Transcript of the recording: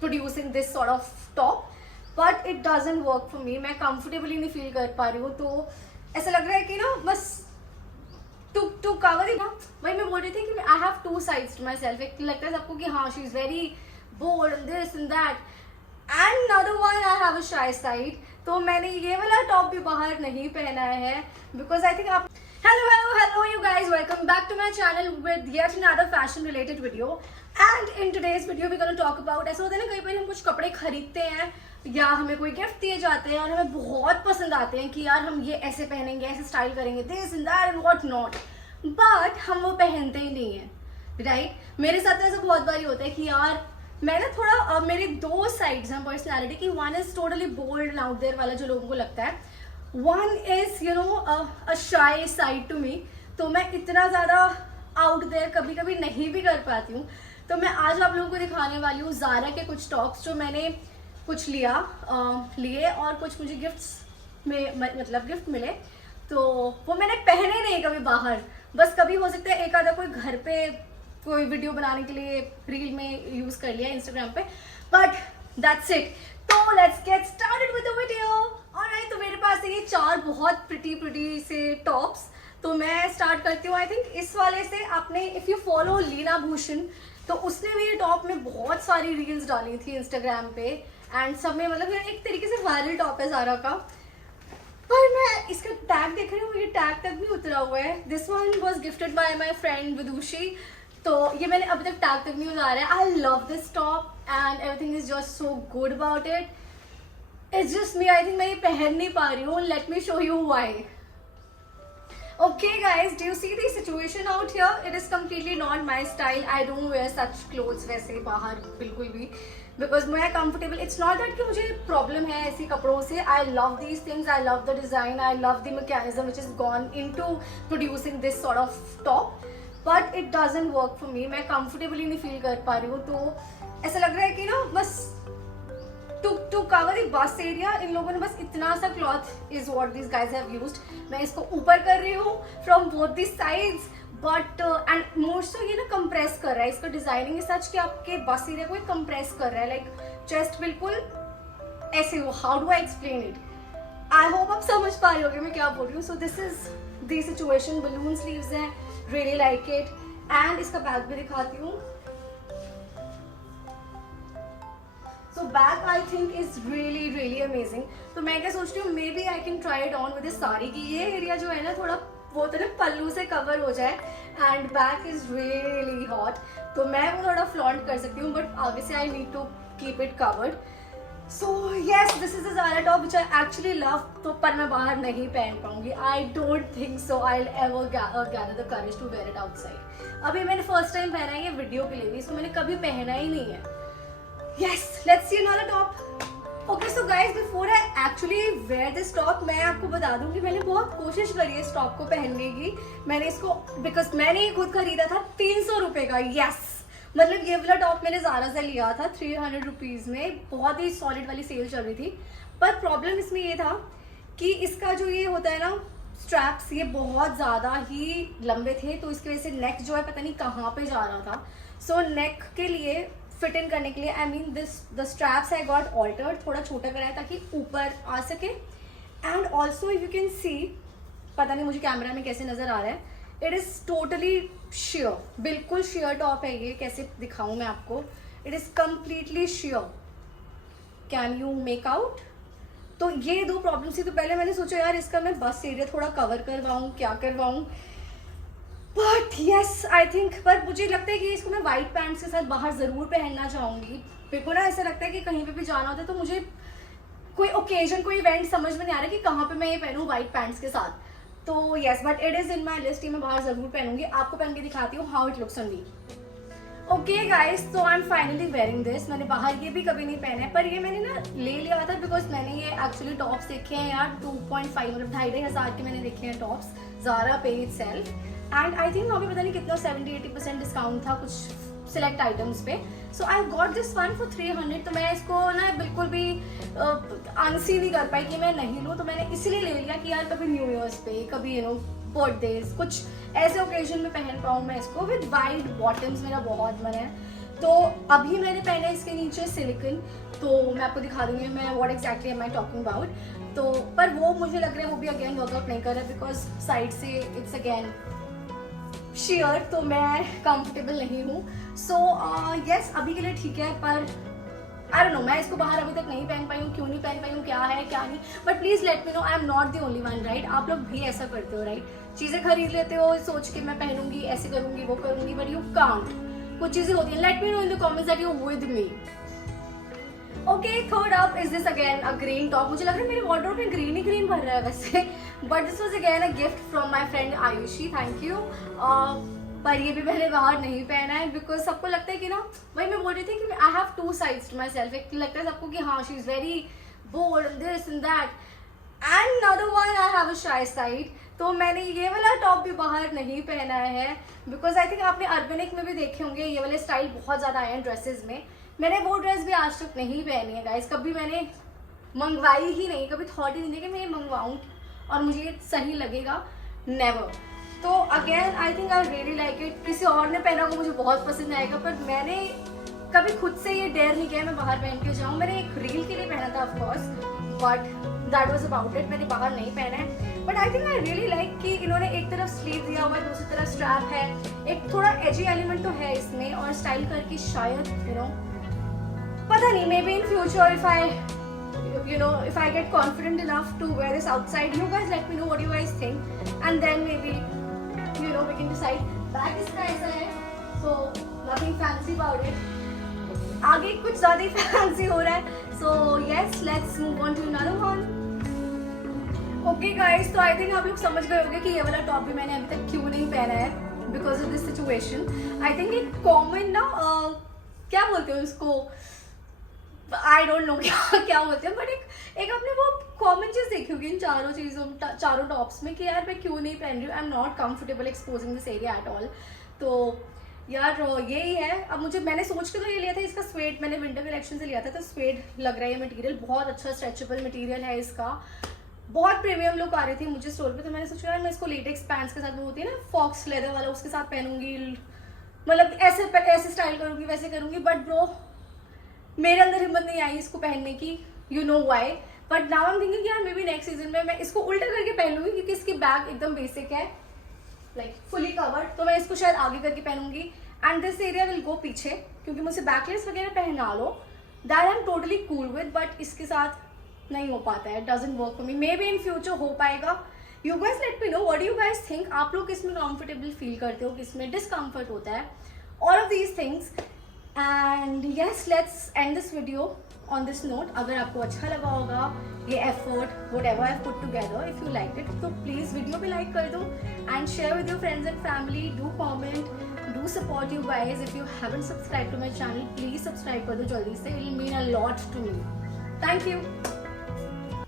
Producing this sort of top, but it doesn't work for मी। मैं comfortably नहीं feel कर पा रही हूँ, तो ऐसा लग रहा है कि ना बस टू कवर ही ना। वही मैं बोल रही थी कि I have two sides to myself. एक लगता है सबको कि हाँ she is very bold this and that, and another one I have a shy side. तो मैंने ये वाला टॉप भी बाहर नहीं पहना है बिकॉज आई थिंक आप hello you guys, welcome back to my channel with yet another fashion related video, and in today's video we're going to talk about, ऐसा होता है ना कई बार हम कुछ कपड़े खरीदते हैं या हमें कोई गिफ्ट दिए जाते हैं और हमें बहुत पसंद आते हैं कि यार हम ये ऐसे पहनेंगे, ऐसे स्टाइल करेंगे, this and that and what not, but हम वो पहनते ही नहीं है, राइट। मेरे साथ ऐसा बहुत बार होता है कि यार मैं ना थोड़ा मेरी दो साइड्स हैं पर्सनैलिटी की। One is totally bold and out there वाला जो लोगों को लगता है, one is you know a shy side to me. तो मैं इतना ज़्यादा आउट देयर कभी कभी नहीं भी कर पाती हूँ। तो मैं आज आप लोगों को दिखाने वाली हूँ ज़ारा के कुछ टॉप्स जो मैंने कुछ लिए और कुछ मुझे गिफ्ट्स में मतलब गिफ्ट मिले। तो वो मैंने पहने नहीं कभी बाहर, बस कभी हो सकता है एक आधा कोई घर पे कोई वीडियो बनाने के लिए रील में यूज़ कर लिया इंस्टाग्राम पे, बट दैट्स इट। तो let's get started with the video. Alright, तो मेरे पास है ये चार बहुत प्रिटी से टॉप्स। तो मैं स्टार्ट करती हूँ आई थिंक इस वाले से। आपने if you follow Leena Bhushan, तो उसने भी ये टॉप में बहुत सारी रील्स डाली थी इंस्टाग्राम पे, एंड सब में मतलब ये एक तरीके से वायरल टॉप है ज़ारा का। पर मैं इसका टैग देख रही हूँ, ये टैग तक भी उतरा हुआ है। This one was gifted by my friend Vidushi. तो ये मैंने अभी तक टैग तक नहीं उतारा है। I love this top and everything is just so good about it. It's just me, I think मैं ये पहन नहीं पा रही हूँ। Let me show you why. Okay guys, do you see the situation out here? It is completely not my style. I don't wear such clothes वैसे बाहर बिल्कुल भी, because मैं comfortable. It's not that कि मुझे problem है ऐसी कपड़ों से. I love these things. I love the design. I love the mechanism which has gone into producing this sort of top. But it doesn't work for me. मैं comfortably नहीं feel कर पा रही हूँ, तो ऐसा लग रहा है कि ना बस to cover the bus area इन लोगों ने बस इतना सा cloth is what these guys have used. मैं इसको ऊपर कर रही हूँ from both the sides, but and more so ये ना compress कर रहा है। इसका डिजाइनिंग है सच कि आपके बस एरिया को compress कर रहा है, like चेस्ट बिल्कुल ऐसे हो। How do I explain it? I hope आप समझ पा रहे होगे मैं क्या बोल रही हूँ। So this is the situation. Balloon sleeves हैं, really like it, and इसका बैग भी दिखाती हूँ। So bag I think is really amazing. तो मैं क्या सोचती हूँ, maybe I can try it on with this sari की ये एरिया जो है ना थोड़ा वो तो ना पल्लू से कवर हो जाए, and back is really hot, तो मैं वो थोड़ा फ्लॉन्ट कर सकती हूँ, but obviously I need to keep it covered. So yes, this is a Zara top which I actually love. तो पर मैं बाहर नहीं पहन पाऊंगी। I don't think so I will ever gather the courage to wear it outside. अभी मैंने first time पहना है ये वीडियो के लिए भी, इसको मैंने कभी पहना ही नहीं है। Yes, let's see another top. Okay, so guys, before I actually wear this top, मैं आपको बता दूं कि मैंने बहुत कोशिश करी है इस टॉप को पहनने की। मैंने इसको बिकॉज मैंने ये खुद खरीदा था 300 रुपये का। यस, मतलब ये वाला टॉप मैंने ज़ारा से लिया था 300 रुपीज़ में। बहुत ही सॉलिड वाली सेल चल रही थी, पर प्रॉब्लम इसमें ये था कि इसका जो ये होता है ना स्ट्रैप्स, ये बहुत ज़्यादा ही लंबे थे, तो इसकी वजह से नेक जो है पता नहीं कहाँ पे जा रहा था। सो नेक के लिए फिट इन करने के लिए I mean the straps I got altered, थोड़ा छोटा कराया ताकि ऊपर आ सके। And also you can see, पता नहीं मुझे कैमरा में कैसे नज़र आ रहा है, इट इज़ टोटली श्योर, बिल्कुल श्योर टॉप है ये। कैसे दिखाऊं मैं आपको, it is completely sure. Can you make out? तो ये दो प्रॉब्लम थी। तो पहले मैंने सोचा यार इसका मैं बस एरिया थोड़ा कवर करवाऊँ, क्या करवाऊँ, बट येस आई थिंक, पर मुझे लगता है कि इसको मैं वाइट पैंट्स के साथ बाहर ज़रूर पहनना चाहूँगी। मेरे को ना ऐसा लगता है कि कहीं पे भी जाना होता है तो मुझे कोई ओकेजन, कोई इवेंट समझ में नहीं आ रहा कि कहाँ पे मैं ये पहनूँ वाइट पैंट्स के साथ। तो yes, but it is in my list, मैं बाहर ज़रूर पहनूंगी। आपको पहन के दिखाती हूँ how it looks on me. Okay guys, तो I am finally wearing this. मैंने बाहर ये भी कभी नहीं पहना है, पर ये मैंने ना ले लिया था बिकॉज मैंने ये एक्चुअली टॉप्स देखे हैं यार 2.5 मतलब 2,500 के मैंने देखे हैं टॉप्स ज़ारा पे इटसेल्फ। एंड आई थिंक वहाँ पे पता नहीं कितना 70-80% डिस्काउंट था कुछ सिलेक्ट आइटम्स पे। So I got this one for 300। तो मैं इसको ना बिल्कुल भी अनसी नहीं कर पाई कि मैं नहीं लूँ, तो मैंने इसलिए ले लिया कि यार कभी न्यू ईयर्स पे, कभी यू नो बर्थडेज, कुछ ऐसे ओकेजन में पहन पाऊँ मैं इसको। विद वाइड बॉटम्स मेरा बहुत मन है। तो अभी मैंने पहना है इसके नीचे सिलिकन, तो मैं आपको दिखा दूंगी मैं what exactly am I talking about. तो पर वो मुझे लग रहा है वो भी अगेन वर्कआउट नहीं कर रहा है, बिकॉज साइड से इट्स अगेन शेयर, तो मैं कंफर्टेबल नहीं हूँ। सो यस अभी के लिए ठीक है, पर आई डोंट नो, मैं इसको बाहर अभी तक नहीं पहन पाई हूँ, क्यों नहीं पहन पाई हूँ, क्या है क्या नहीं। But please let me no, I am not the only one, right? आप लोग भी ऐसा करते हो, राइट? चीजें खरीद लेते हो सोच के मैं पहनूंगी, ऐसे करूंगी, वो करूंगी, बट यू कांट। कुछ चीजें होती हैं। Late me no in the comments that you with me. Okay, third up is this again a green top. मुझे लग रहा है मेरे वार्डरोब में ग्रीन ही ग्रीन भर रहा है वैसे, but this was again a gift from my friend Ayushi, thank you. पर ये भी मैंने बाहर नहीं पहना है, बिकॉज सबको लगता है कि ना, वही मैं बोल रही थी कि I have two sides to myself. एक लगता है सबको कि हाँ she is very bold this and that, and another one I have a shy side. तो मैंने ये वाला टॉप भी बाहर नहीं पहना है, बिकॉज आई थिंक आपने अर्बनिक में भी देखे होंगे ये वाले स्टाइल बहुत ज़्यादा आए हैं ड्रेसेस में। मैंने वो ड्रेस भी आज तक नहीं पहनी है गाइस, कभी मैंने मंगवाई ही नहीं, कभी थॉट ही नहीं दिया कि मैं ये मंगवाऊँ और मुझे ये सही लगेगा, नेवर। तो again I think I really like it. किसी और ने पहना होगा मुझे बहुत पसंद आएगा, पर मैंने कभी खुद से ये डेयर नहीं किया मैं बाहर पहन के जाऊँ। मैंने एक रील के लिए पहना था of course, but that was about it, मैंने बाहर नहीं पहना है। But I think I really like कि इन्होंने एक तरफ स्लीव दिया हुआ है, दूसरी तरफ स्ट्रैप है, एक थोड़ा एजी एलिमेंट तो है इसमें, और स्टाइल करके शायद यू नो पता नहीं, may be in future if I if I get confident enough to wear this outside, you guys let me know what you guys think, and then maybe we can decide. Back इसका ऐसा है, so nothing fancy about it. आगे कुछ ज़्यादा ही fancy हो रहा है, so yes, let's move on to another one. Okay guys, तो I think आप लोग समझ गए होंगे कि ये वाला टॉप भी मैंने अभी तक क्यों नहीं पहना है, because of this situation. I think एक common ना क्या बोलते हो उसको, आई डोंट नो क्या बोलते हैं, बट एक आपने वो कॉमन चीज़ देखी होगी इन चारों टॉप्स में कि यार मैं क्यों नहीं पहन रही हूँ, I am not comfortable exposing this area at all. तो यार यही है। अब मैंने सोच के तो ये लिया था, इसका स्वेड मैंने विंटर कलेक्शन से लिया था, तो स्वेड लग रहा है ये मटेरियल, बहुत अच्छा स्ट्रेचेबल मटेरियल है इसका, बहुत प्रीमियम लुक आ रही थी मुझे स्टोर पे। तो मैंने सोचा यार मैं इसको लेटेक्स पैंट्स के साथ, वो होती है ना फॉक्स लेदर वाला, उसके साथ पहनूंगी, मतलब ऐसे स्टाइल करूंगी, वैसे करूंगी। बट ब्रो मेरे अंदर हिम्मत नहीं आई इसको पहनने की, you know why. But now I am thinking यार मे बी नेक्स्ट सीजन में मैं इसको उल्टा करके पहन लूंगी, क्योंकि इसकी बैक एकदम बेसिक है, लाइक फुली कवर्ड, तो मैं इसको शायद आगे करके पहनूंगी, and this area will go पीछे, क्योंकि मुझे बैकलेस वगैरह पहना लो that I am totally cool with, but इसके साथ नहीं हो पाता है, doesn't work for me. Maybe in future हो पाएगा। You guys let me know what you guys think, आप लोग किसमें कंफर्टेबल फील करते हो, किसमें डिस्कम्फर्ट होता है, all of these things. And yes, let's end this video on this note. अगर आपको अच्छा लगा होगा ये effort whatever I have put together, if you like it, तो प्लीज वीडियो पे लाइक कर दो and share with your friends and family, do comment, do support you guys. If you haven't subscribe to my channel, please subscribe कर दो जल्दी से, it will mean a lot to me. Thank you.